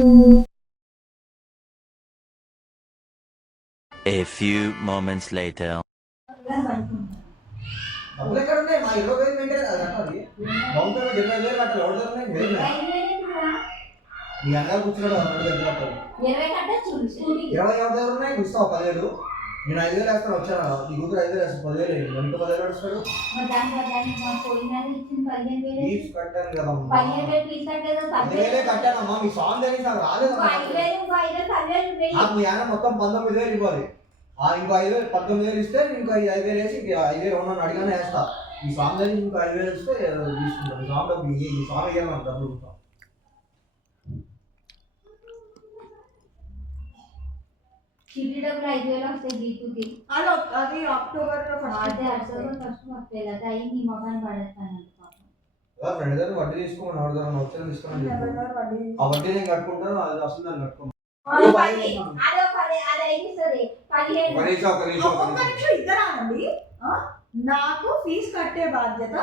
A few moments later. డబ్బులు ఎక్కడ ఉన్నాయి? మా 20,000 మెయింటైన్ అది కట్టాలి. డౌన్ పేమెంట్ 20,000 కట్టాలి. ఎవరి దగ్గర ఉన్నాయి? మీ అన్నగారు కూర్చున్నాడు అన్నాడు ఎంత కట్టాలి? 20 ఎవరి దగ్గర ఉన్నాయి? నువ్వు ఇస్తావు 10,000. నేను 5,000 వేస్తాను వచ్చాను. నీ కూతురు 5,000 వేస్తాను 10,000 వేయండి. ఇంకా 10,000 వస్తాడు. ఫీజు కట్టాను కదమ్మా. 10,000 కట్టానమ్మా. మీ సాంగ్ తెలిసి నాకు రాలేదమ్మా. నాకు మీ ఆయన మొత్తం 19,000 ఇవ్వాలి. ఇంకో 5,000 19,000 ఇస్తే ఇంకో 5,000 వేసి 5,000 ఉన్నాను అడిగానే వేస్తా. ఈ సాంగ్ దగ్గర ఇంకో 5,000 ఇస్తే తీసుకుంటాను. ఈ సాంగ్ డబ్బులు ఈ సాంగ్ ఇవ్వాలి నాకు డబ్బులు. చిట్టి డబ్బులు 5,000 వస్తాయి జీతుకి. అది అక్టోబర్లో అదే అక్టోబర్ ఫస్ట్ వస్తాయి కదా అవి నీ మొబైల్ పడేస్తాను ఫ్రెండ్ దగ్గర వడ్డీ తీసుకోమని ఎవరి దగ్గర వచ్చాను తీసుకోండి. ఆ వడ్డీ నేను కట్టుకుంటాను. అది అసలు దాన్ని కట్టుకోమని ఇద్దరానండి. నాకు ఫీజు కట్టే బాధ్యత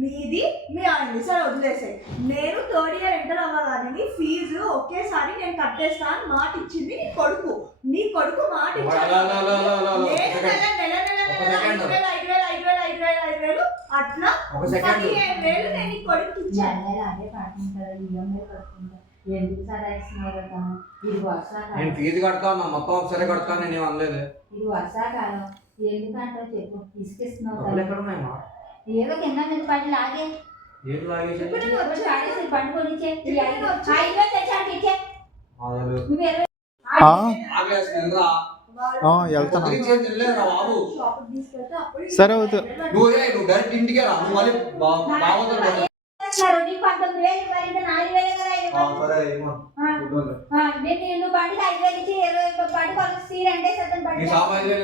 మీది, మీ ఆయనది. సరే వదిలేసాయి. నేను 3rd ఇయర్ ఎంటర్ అవ్వాలని ఫీజు ఒకేసారి నేను కట్టేస్తాను మాట ఇచ్చింది నీ కొడుకు. నీ కొడుకు మాట ఇచ్చాడు. అట్లా 15,000 నేను నీ కొడుకు ఇచ్చాను. అదే పాటించారు. ఎందుకు సదాయిస్తున్నావు కదా? ఇది వర్షాకాలం. నేను ఫీజు కడతాను మొత్తం ఒకసారి కడతాను. నేను అనలేదు. ఇది వర్షాకాలం ఎందుకంటే చెప్పు తీసుకొస్తున్నావు. ఏదో కింద మీద పడి లాగే పండుకొని సరే అవుతా నువ్వు డైరెక్ట్ ఇంటికే రా. నువ్వు మళ్ళీ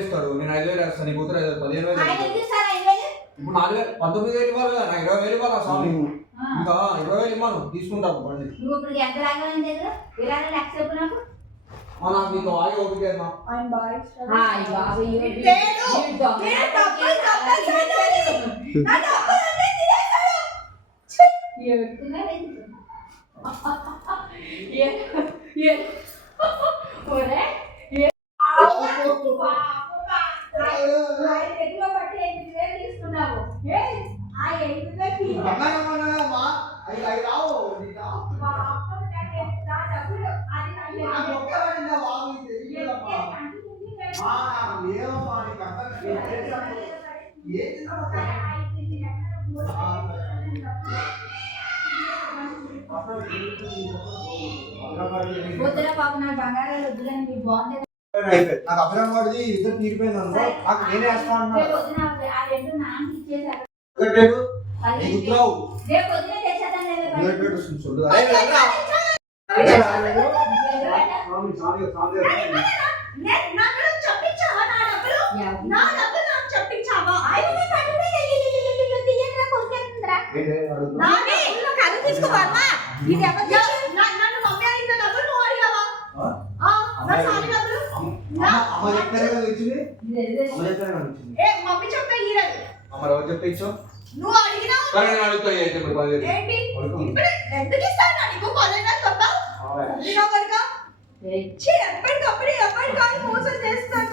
ఇస్తారు. నేను 5,000 వేస్తాను. నీ కూతురు 15,000. ఇప్పుడు 4,000 19,000 ఇవ్వాలి కదా. 20,000 ఇవ్వాలి స్వామి. ఇంకా 20,000 ఇవ్వను తీసుకుంటాను బండి. నాకు నీకు ఆగి ఓపిక బంగారాలు వద్దులని మీరు బాగుంటుంది. నాకు అభిరామ్ వాడిది ఇద్దరు తీరిపోయింది అనుకో. నాకు నేనే వేస్తా అన్నా. నువ్వు అడిగినావు ఎందుకు ఇస్తాను నీకు ఎప్పటికప్పుడు మోసం చేస్తాను.